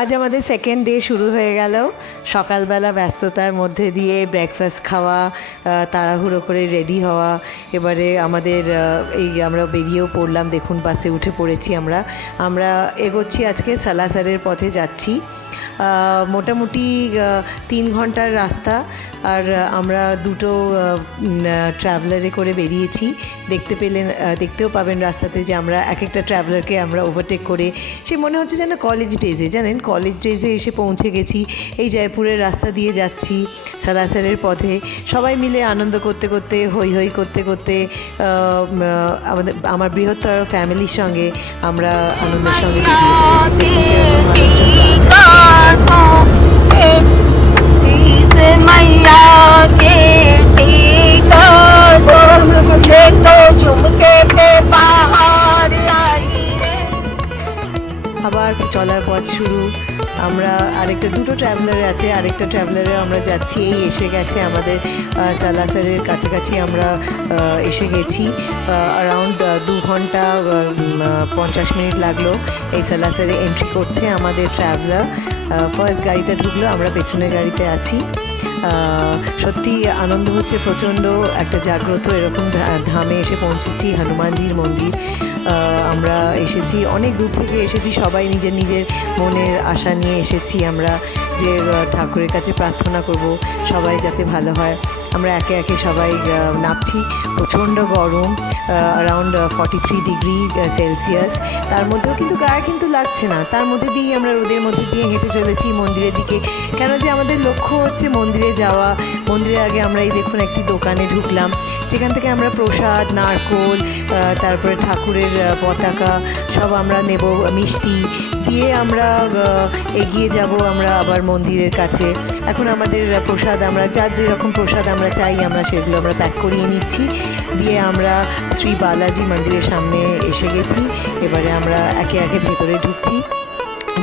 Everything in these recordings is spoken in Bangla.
আজ আমাদের সেকেন্ড ডে শুরু হয়ে গেল। সকালবেলা ব্যস্ততার মধ্যে দিয়ে ব্রেকফাস্ট খাওয়া, তাড়াহুড়ো করে রেডি হওয়া, এবারে আমাদের আমরা বেরিয়েও পড়লাম। দেখুন বাসে উঠে পড়েছি আমরা এগোচ্ছি আজকে সালাসারের পথে যাচ্ছি। মোটামুটি 3 ঘন্টার রাস্তা, আর আমরা দুটো ট্রাভেলারে করে বেরিয়েছি। দেখতেও পাবেন রাস্তাতে যে আমরা এক একটা ট্রাভেলারকে আমরা ওভারটেক করে, সে মনে হচ্ছে যেন কলেজ ডেজে, জানেন কলেজ ডেজে এসে পৌঁছে গেছি। এই জয়পুরের রাস্তা দিয়ে যাচ্ছি সালাসারের পথে, সবাই মিলে আনন্দ করতে করতে, হই হই করতে করতে, আমার বৃহত্তর ফ্যামিলির সঙ্গে আমরা আনন্দের সঙ্গে আবার চলার পথ শুরু। আমরা দুটো ট্রাভেলারে আছে, আরেকটা ট্রাভেলারে আমরা যাচ্ছি। এই এসে গেছে আমাদের সালাসারের কাছাকাছি আমরা এসে গেছি। অ্যারাউন্ড 2 ঘন্টা 50 মিনিট লাগলো এই সালাসারে এন্ট্রি করছে আমাদের ট্রাভেলার। ফার্স্ট গাড়িটা ঢুকলো, আমরা পেছনের গাড়িতে আছি। সত্যি আনন্দ হচ্ছে প্রচণ্ড, একটা জাগ্রত এরকম ধামে এসে পৌঁছেছি, হনুমানজির মন্দির। আমরা এসেছি অনেক দূর থেকে এসেছি, সবাই নিজের নিজের মনের আশা নিয়ে এসেছি আমরা, যে ঠাকুরের কাছে প্রার্থনা করব সবাই যাতে ভালো হয়। আমরা একে একে সবাই নামছি। প্রচণ্ড গরম, অ্যারাউন্ড 43 ডিগ্রি সেলসিয়াস। তার মধ্যেও কিন্তু গায়ে কিন্তু লাগছে না, তার মধ্যে দিয়েই আমরা রোদের মধ্যে দিয়ে হেঁটে চলেছি মন্দিরের দিকে। কেন যে আমাদের লক্ষ্য হচ্ছে মন্দিরে যাওয়া। মন্দিরের আগে আমরা এই দেখুন একটি দোকানে ঢুকলাম, যেখান থেকে আমরা প্রসাদ, নারকোল, তারপরে ঠাকুরের পতাকা সব আমরা নেব, মিষ্টি দিয়ে আমরা এগিয়ে যাব আমরা আবার মন্দিরের কাছে। এখন আমাদের প্রসাদ, আমরা যার যেরকম প্রসাদ আমরা চাই আমরা সেগুলো আমরা প্যাক করিয়ে নিচ্ছি। দিয়ে আমরা শ্রী বালাজি মন্দিরের সামনে এসে গেছি। এবারে আমরা একে একে ভেতরে ঢুকছি।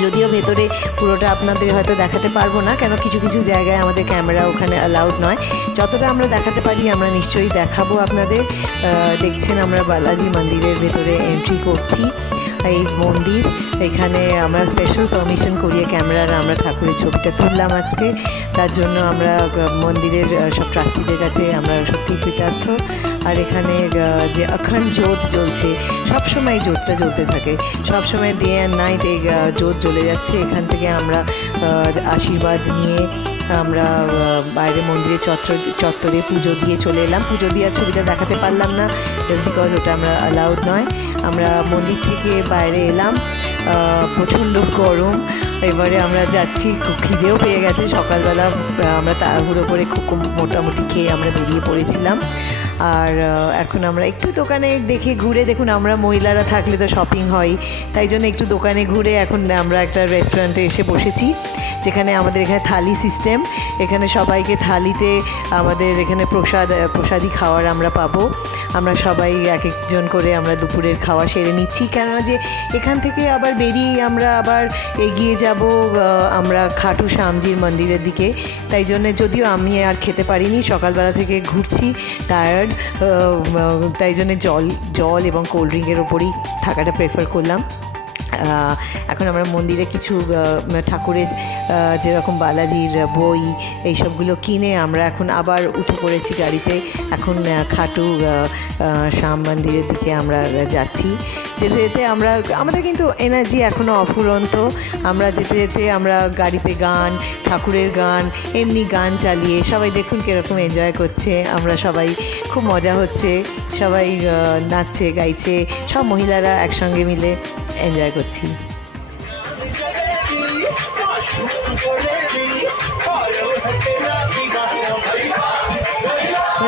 যদিও ভেতরে পুরোটা আপনাদের হয়তো দেখাতে পারবো না, কেন কিছু কিছু জায়গায় আমাদের ক্যামেরা ওখানে অ্যালাউড নয়। যতটা আমরা দেখাতে পারি আমরা নিশ্চয়ই দেখাবো আপনাদের। দেখছেন আমরা বালাজি মন্দিরের ভেতরে এন্ট্রি করছি। এই মন্দির, এখানে আমরা স্পেশাল পারমিশন করিয়ে ক্যামেরার আমরা ঠাকুরের ছবিটা তুললাম আজকে। তার জন্য আমরা মন্দিরের সব ট্রাস্টিদের কাছে আমরা সত্যি কৃতার্থ। আর এখানে যে অখণ্ড জোত জ্বলছে, সবসময় জোতটা জ্বলতে থাকে, সবসময় ডে অ্যান্ড নাইট এই জোত জ্বলে যাচ্ছে। এখান থেকে আমরা আশীর্বাদ নিয়ে আমরা বাইরে মন্দিরের চত্বরে পুজো দিয়ে চলে এলাম। পুজো দেওয়ার ছবিটা দেখাতে পারলাম না, জাস্ট বিকজ ওটা আমরা অ্যালাউড নয়। আমরা মন্দির থেকে বাইরে এলাম, প্রচণ্ড গরম। এবারে আমরা যাচ্ছি, খুব খিদেও পেয়ে গেছে। সকালবেলা আমরা তাড়াহুড়ো করে খুব মোটামুটি খেয়ে আমরা বেরিয়ে পড়েছিলাম। আর এখন আমরা একটু দোকানে দেখে ঘুরে, দেখুন আমরা মহিলারা থাকলে তো শপিং হয়, তাই জন্য একটু দোকানে ঘুরে এখন আমরা একটা রেস্টুরেন্টে এসে বসেছি, যেখানে আমাদের এখানে থালি সিস্টেম। এখানে সবাইকে থালিতে আমাদের এখানে প্রসাদি খাওয়ার আমরা পাবো। আমরা সবাই এক একজন করে আমরা দুপুরের খাওয়া সেরে নিচ্ছি, কেননা যে এখান থেকে আবার বেরিয়ে আমরা আবার এগিয়ে যাব আমরা খাটু শ্যামজির মন্দিরের দিকে। তাই জন্যে, যদিও আমি আর খেতে পারিনি, সকালবেলা থেকে ঘুরছি, টায়ার্ড, তাই জন্যে জল এবং কোল্ড ড্রিঙ্কের ওপরই থাকাটা প্রেফার করলাম। এখন আমরা মন্দিরে কিছু ঠাকুরের যেরকম বালাজির বই এইসবগুলো কিনে আমরা এখন আবার উঠে পড়েছি গাড়িতে। এখন খাটু শ্যাম মন্দিরের দিকে আমরা যাচ্ছি। যেতে যেতে আমাদের কিন্তু এনার্জি এখনও অফুরন্ত। আমরা যেতে যেতে আমরা গাড়িতে গান, ঠাকুরের গান, এমনি গান চালিয়ে সবাই দেখুন কীরকম এনজয় করছে। আমরা সবাই খুব মজা হচ্ছে, সবাই নাচছে গাইছে, সব মহিলারা একসঙ্গে মিলে এনজয় করছি।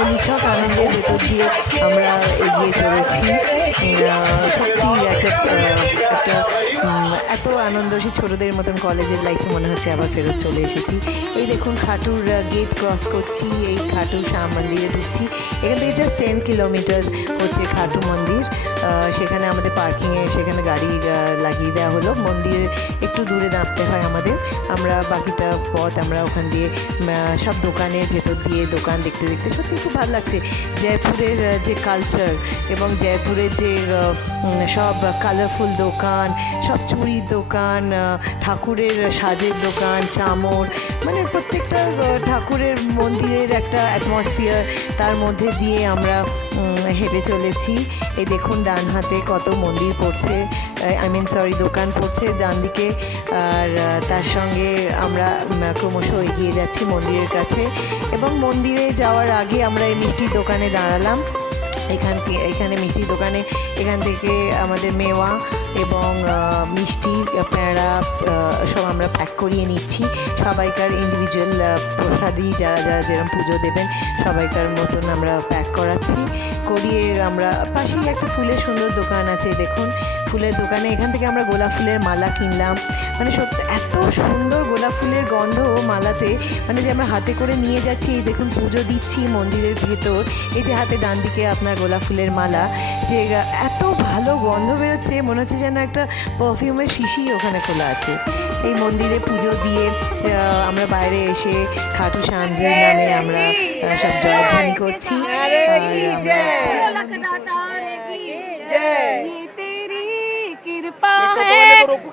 নিছক আনন্দের ভেতর দিয়ে আমরা এগিয়ে চলেছি। সত্যি একটা এত আনন্দ, সেই ছোটোদের মতন কলেজের লাইফে মনে হচ্ছে আবার ফেরত চলে এসেছি। এই দেখুন খাটুর গেট ক্রস করছি, এই খাটু শ্যাম মন্দিরে ঢুকছি। এখান থেকে জাস্ট 10 কিলোমিটার হচ্ছে খাটু মন্দির। সেখানে আমাদের পার্কিংয়ে সেখানে গাড়ি লাগিয়ে দেওয়া হলো। মন্দিরে একটু দূরে নামতে হয় আমাদের। আমরা বাকিটা পথ আমরা ওখান দিয়ে সব দোকানের ভেতর দিয়ে দোকান দেখতে দেখতে সত্যি খুব ভালো লাগছে। জয়পুরের যে কালচার এবং জয়পুরের যে সব কালারফুল দোকান, সব চুড়ির দোকান, ঠাকুরের সাজের দোকান, চামর, মানে প্রত্যেকটা ঠাকুরের মন্দিরের একটা অ্যাটমসফিয়ার, তার মধ্যে দিয়ে আমরা হেঁটে চলেছি। এই দেখুন ডান হাতে কত মন্দির পড়ছে, দোকান পড়ছে ডান দিকে। আর তার সঙ্গে আমরা ক্রমশ এগিয়ে যাচ্ছি মন্দিরের কাছে, এবং মন্দিরে যাওয়ার আগে আমরা এই মিষ্টির দোকানে দাঁড়ালাম। এখানে মিষ্টির দোকানে এখান থেকে আমাদের মেওয়া এবং মিষ্টি, প্যাঁড়া সব আমরা প্যাক করিয়ে নিচ্ছি। সবাইকার ইন্ডিভিজুয়াল প্রসাদই যারা যারা যেরকম পুজো দেবেন সবাইকার মতন আমরা প্যাক করিয়ে আমরা পাশেই একটা ফুলের সুন্দর দোকান আছে। দেখুন ফুলের দোকানে এখান থেকে আমরা গোলাপ ফুলের মালা কিনলাম। মানে সত্যি এত সুন্দর গোলাপ ফুলের গন্ধ মালাতে, মানে যে আমরা হাতে করে নিয়ে যাচ্ছি। এই দেখুন পুজো দিচ্ছি মন্দিরের ভেতর, এই যে হাতে ডান দিকে আপনার গোলাপ ফুলের মালা, যে এত ভালো গন্ধ বেরোচ্ছে, মনে হচ্ছে যেন একটা পারফিউমের শিশি ওখানে খোলা আছে। এই মন্দিরে পুজো দিয়ে আমরা বাইরে এসে খাটু শ্যামজির নামে আমরা সব জয়ধ্বনি করছি।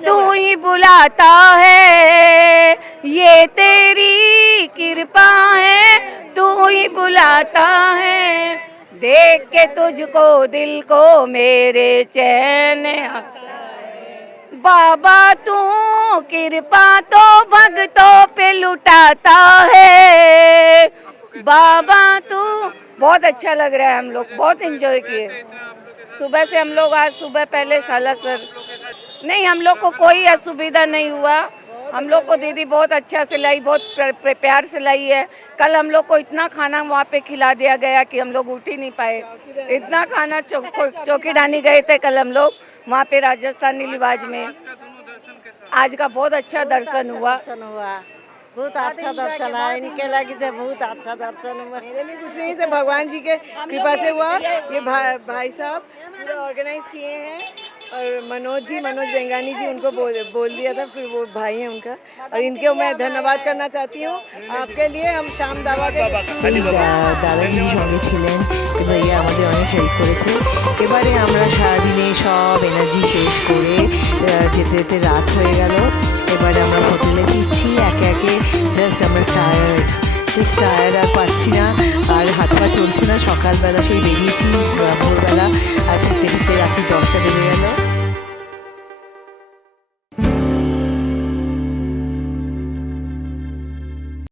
तू ही बुलाता है, ये तेरी कृपा है, तू ही बुलाता है। देख के तुझको दिल को मेरे चैन आता है। बाबा तू कृपा तो भक्तों पे लुटाता है। बाबा तू, बहुत अच्छा लग रहा है। हम लोग बहुत एंजॉय किए। सुबह से हम लोग आज सुबह पहले सालासर नहीं, हम लोग को कोई असुविधा नहीं हुआ। हम लोग को दीदी बहुत अच्छा से लाई, बहुत प्यार से लाई है। कल हम लोग को इतना खाना वहाँ पे खिला दिया गया कि हम लोग उठ ही नहीं पाए। इतना खाना चौकीडानी गए थे कल हम लोग वहाँ पे राजस्थानी रिवाज में। आज का बहुत अच्छा दर्शन हुआ। बहुत अच्छा दर्शन है, इनके लगी से बहुत अच्छा दर्शन हुआ। मेरे लिए कुछ नहीं, से भगवान जी के कृपा से हुआ। ये भाई साहब पूरा ऑर्गेनाइज किए हैं, और मनोज बेंगानी जी उनको बोल दिया था, फिर वो भाई हैं उनका, और इनके मैं धन्यवाद करना चाहती हूँ। आपके लिए हम शाम दावा के দাদাজি সঙ্গে ছিলেন, ভাইয়া আমাদের অনেক হেল্প করেছে। এবারে আমরা সারাদিনে সব এনার্জি শেষ করে যেতে যেতে রাত হয়ে গেল। এবারে আমরা হোটেলে ফিরছি একে একে। জাস্ট আমরা টায়ার্ড আর পাচ্ছি না, আর হাত পা চলছে না। সকালবেলা সেই বেরিয়েছি ভোরবেলা, আর ফিরতে ফিরতে রাত্রি 10টা বেজে গেল।